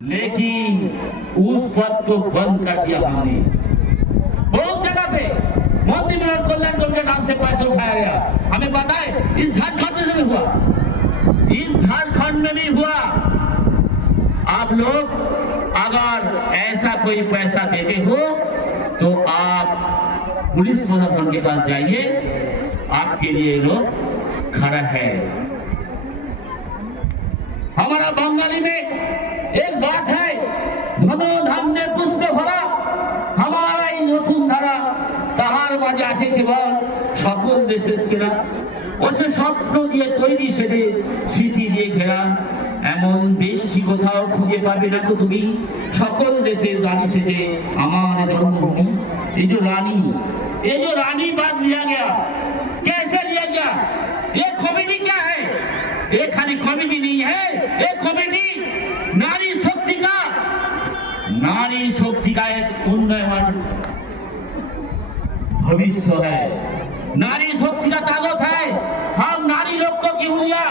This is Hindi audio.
लेकिन उस पद को बंद कर दिया हमने। बहुत जगह पे मोदी मिलन कल्याण के नाम से पैसा उठाया गया। हमें पता है इस झारखंड में भी हुआ, इस झारखंड में भी हुआ। आप लोग अगर ऐसा कोई पैसा देते हो तो आप पुलिस प्रशासन के पास जाइए, आपके लिए लोग खड़ा है। हमारा बंगाली में एक बात है, धनो धान्य पुष्प भरा हमारा এই বসুন্ধরা তাহার মাঝে আছে কেবল সকল দেশের সেরা। ওসে স্বপ্ন দিয়ে তৈরি সেদে স্মৃতি দিয়ে ঘেরা এমন দেশ কি কোথাও খুঁজে পাবে না তো তুমি। সকল দেশের রানী সেদে আমার জন্মভূমি। ये जो रानी बात लिया गया, कैसे लिया गया? ये कॉमेडी क्या है? ये खाली कॉमेडी नहीं है, ये कॉमेडी नारी शक्ति का एक उन्नयन भविष्य है। नारी शक्ति का ताकत है। हम नारी लोग को क्यों लिया?